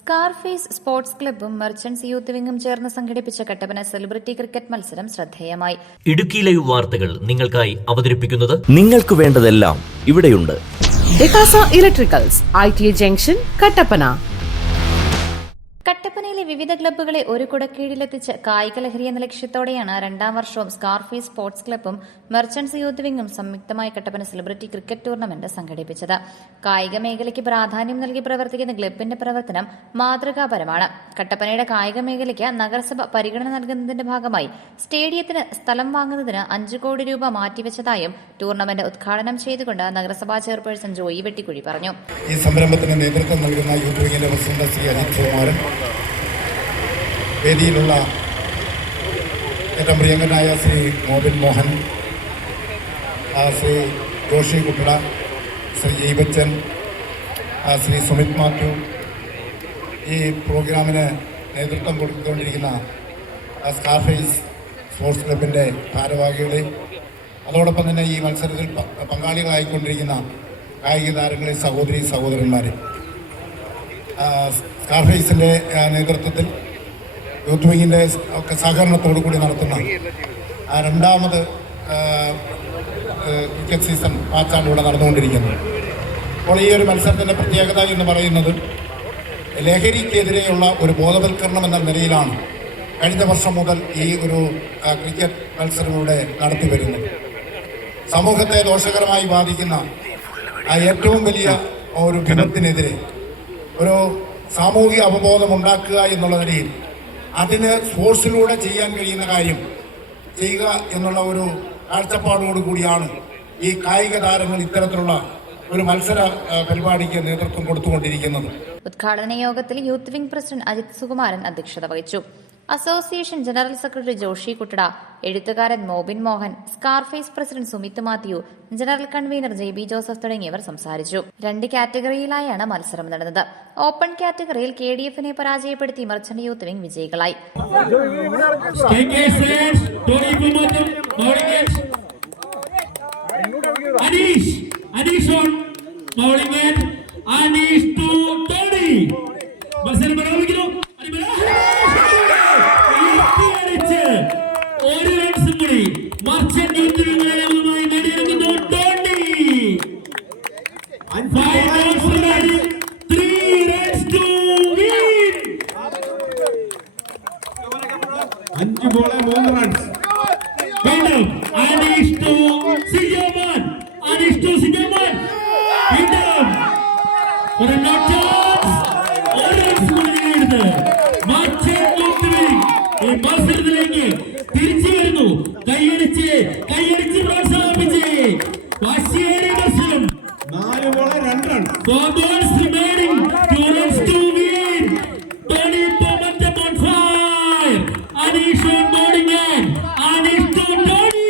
Scarface sports ക്ലബ്ബും merchants youth വിംഗും ചേർന്ന് സംഘടിപ്പിച്ച Kattappana celebrity cricket മത്സരം ശ്രദ്ധേയമായി. ഇടുക്കി ലൈവ് വാർത്തകൾ നിങ്ങൾക്കായി അവതരിപ്പിക്കുന്നത് നിങ്ങൾക്ക് വേണ്ടതെല്ലാം ഇവിടെയുണ്ട്. ഡെക്കാസ ഇലക്ട്രിക്കൽസ്, ITA ജംഗ്ഷൻ, കട്ടപ്പന. കട്ടപ്പനയിലെ വിവിധ ക്ലബ്ബുകളെ ഒരു കുടക്കീഴിലെത്തിച്ച് കായിക ലഹരി എന്ന ലക്ഷ്യത്തോടെയാണ് രണ്ടാം വർഷവും സ്കാർഫേസ് സ്പോർട്സ് ക്ലബ്ബും മെർച്ചന്റ്സ് യൂത്ത് വിംഗും സംയുക്തമായി കട്ടപ്പന സെലിബ്രിറ്റി ക്രിക്കറ്റ് ടൂർണമെന്റ് സംഘടിപ്പിച്ചത്. കായിക മേഖലയ്ക്ക് പ്രാധാന്യം നൽകി പ്രവർത്തിക്കുന്ന ക്ലബ്ബിന്റെ പ്രവർത്തനം മാതൃകാപരമാണ്. കട്ടപ്പനയുടെ കായിക മേഖലയ്ക്ക് നഗരസഭ പരിഗണന നൽകുന്നതിന്റെ ഭാഗമായി സ്റ്റേഡിയത്തിന് സ്ഥലം വാങ്ങുന്നതിന് 5 കോടി രൂപ മാറ്റിവെച്ചതായും ടൂർണമെന്റ് ഉദ്ഘാടനം ചെയ്തുകൊണ്ട് നഗരസഭാ ചെയർപേഴ്സൺ ജോയി വെട്ടിക്കുഴി പറഞ്ഞു. ഈ സംരംഭത്തിന് നേതൃത്വം നൽകുന്ന യൂത്ത് വിംഗിന്റെ പ്രസിഡന്റ് ശ്രീ അജിത് കുമാരൻ, വേദിയിലുള്ള ഏറ്റവും പ്രിയങ്കനായ ശ്രീ മോബിൻ മോഹൻ, ശ്രീ ജോഷി കുട്ടട, ശ്രീ ജയ് ബച്ചൻ, ശ്രീ സുമിത് മാത്യു, ഈ പ്രോഗ്രാമിന് നേതൃത്വം കൊടുത്തുകൊണ്ടിരിക്കുന്ന സ്കാർഫേസ് സ്പോർട്സ് ക്ലബിൻ്റെ ഭാരവാഹികളെ, അതോടൊപ്പം തന്നെ ഈ മത്സരത്തിൽ പങ്കാളികളായിക്കൊണ്ടിരിക്കുന്ന കായിക താരങ്ങളെ, സഹോദരന്മാരെ, സ്കാർഫേസിൻ്റെ നേതൃത്വത്തിൽ യൂത്ത് വിങ്ങിൻ്റെ ഒക്കെ സഹകരണത്തോടു കൂടി നടത്തുന്ന രണ്ടാമത് ക്രിക്കറ്റ് സീസൺ മാച്ചാണ് ഇവിടെ നടന്നുകൊണ്ടിരിക്കുന്നത്. അപ്പോൾ ഈ ഒരു മത്സരത്തിൻ്റെ പ്രത്യേകത എന്ന് പറയുന്നത് ലഹരിക്കെതിരെയുള്ള ഒരു ബോധവൽക്കരണം എന്ന നിലയിലാണ് കഴിഞ്ഞ വർഷം മുതൽ ഈ ഒരു ക്രിക്കറ്റ് മത്സരം ഇവിടെ നടത്തി വരുന്നത്. സമൂഹത്തെ ദോഷകരമായി ബാധിക്കുന്ന ഏറ്റവും വലിയ ഒരു വിപത്തിനെതിരെ ഒരു സാമൂഹിക അവബോധം ഉണ്ടാക്കുക എന്നുള്ള നിലയിൽ അതിന് സ്പോർട്സിലൂടെ ചെയ്യാൻ കഴിയുന്ന കാര്യം ചെയ്യുക എന്നുള്ള ഒരു കാഴ്ചപ്പാടോടു കൂടിയാണ് ഈ കായിക താരങ്ങൾ ഇത്തരത്തിലുള്ള ഒരു മത്സര പരിപാടിക്ക് നേതൃത്വം കൊടുത്തുകൊണ്ടിരിക്കുന്നത്. ഉദ്ഘാടന യോഗത്തിൽ youth wing president Ajith Sukumaran അധ്യക്ഷത വഹിച്ചു. Association general secretary Joshi Kuttada, എഴുത്തുകാരൻ Mobin Mohan, Scarface president Sumith Mathew, general convener JB Joseph തുടങ്ങിയവർ സംസാരിച്ചു. 2 കാറ്റഗറിയിലായാണ് മത്സരം നടന്നത്. ഓപ്പൺ കാറ്റഗറിയിൽ KDF-നെ പരാജയപ്പെടുത്തി മെർച്ചന്റ് യൂത്ത് വിംഗ് വിജയികളായി. മത്സരത്തിലേക്ക് തിരിച്ചു വരുന്നു. കൈയടിച്ച് പ്രോത്സാഹിപ്പിച്ച് വാശിയേറിയ മത്സരം. 4 ball 2 run. 4 balls remaining. 2 runs to win. Tony momentum on fire. Anish on bowling end. Anish to Tony.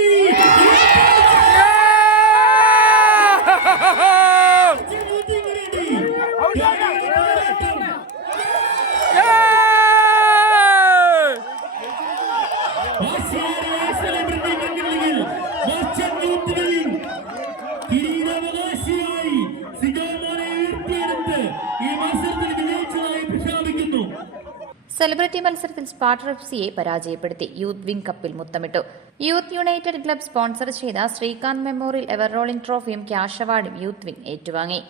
Celebrity മത്സരത്തിൽ സ്പാർട്ടർ FC-യെ പരാജയപ്പെടുത്തി യൂത്ത് വിംഗ് കപ്പിൽ മുത്തമിട്ടു. യൂത്ത് യുണൈറ്റഡ് ക്ലബ് സ്പോൺസർ ചെയ്ത ശ്രീകാന്ത് മെമ്മോറിയൽ എവർ റോളിംഗ് ട്രോഫിയും ക്യാഷ് അവാർഡും യൂത്ത് വിംഗ് ഏറ്റുവാങ്ങി.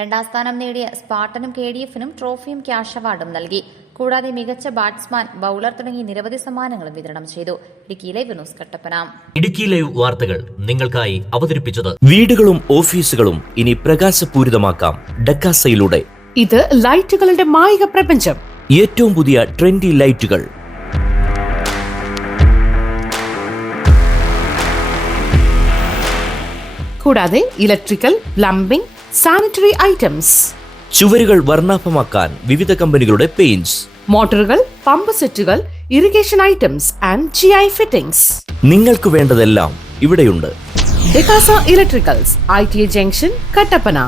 രണ്ടാം സ്ഥാനം നേടിയ സ്പാർട്ടനും KDF-നും ട്രോഫിയും ക്യാഷ് അവാർഡും നൽകി. കൂടാതെ മികച്ച ബാറ്റ്സ്മാൻ, ബൌളർ തുടങ്ങി നിരവധി സമ്മാനങ്ങളും വിതരണം ചെയ്തു. Idukki live news Kattappana. Idukki live വാർത്തകൾ നിങ്ങൾക്കായി അവതരിപ്പിച്ചത് വീടുകളും ഓഫീസുകളും ഇനി പ്രകാശപൂരിതമാക്കാം ഡെക്കാസയിലൂടെ. ഇത് ലൈറ്റുകളുടെ മായിക പ്രപഞ്ചം. ഏറ്റവും പുതിയ ട്രെൻഡി ലൈറ്റുകൾ, കൂടാതെ ഇലക്ട്രിക്കൽ, പ്ലംബിംഗ്, സാനിറ്ററി ഐറ്റംസ്. ചുവരുകൾ വർണ്ണാഭമാക്കാൻ വിവിധ കമ്പനികളുടെ പെയിന്റ്സ്, മോട്ടോറുകൾ, പമ്പ് സെറ്റുകൾ, irrigation items and GI fittings. നിങ്ങൾക്ക് വേണ്ടതെല്ലാം ഇവിടെയുണ്ട്. ഡെക്കാസ ഇലക്ട്രിക്കൽസ്, ITA ജംഗ്ഷൻ, കട്ടപ്പന.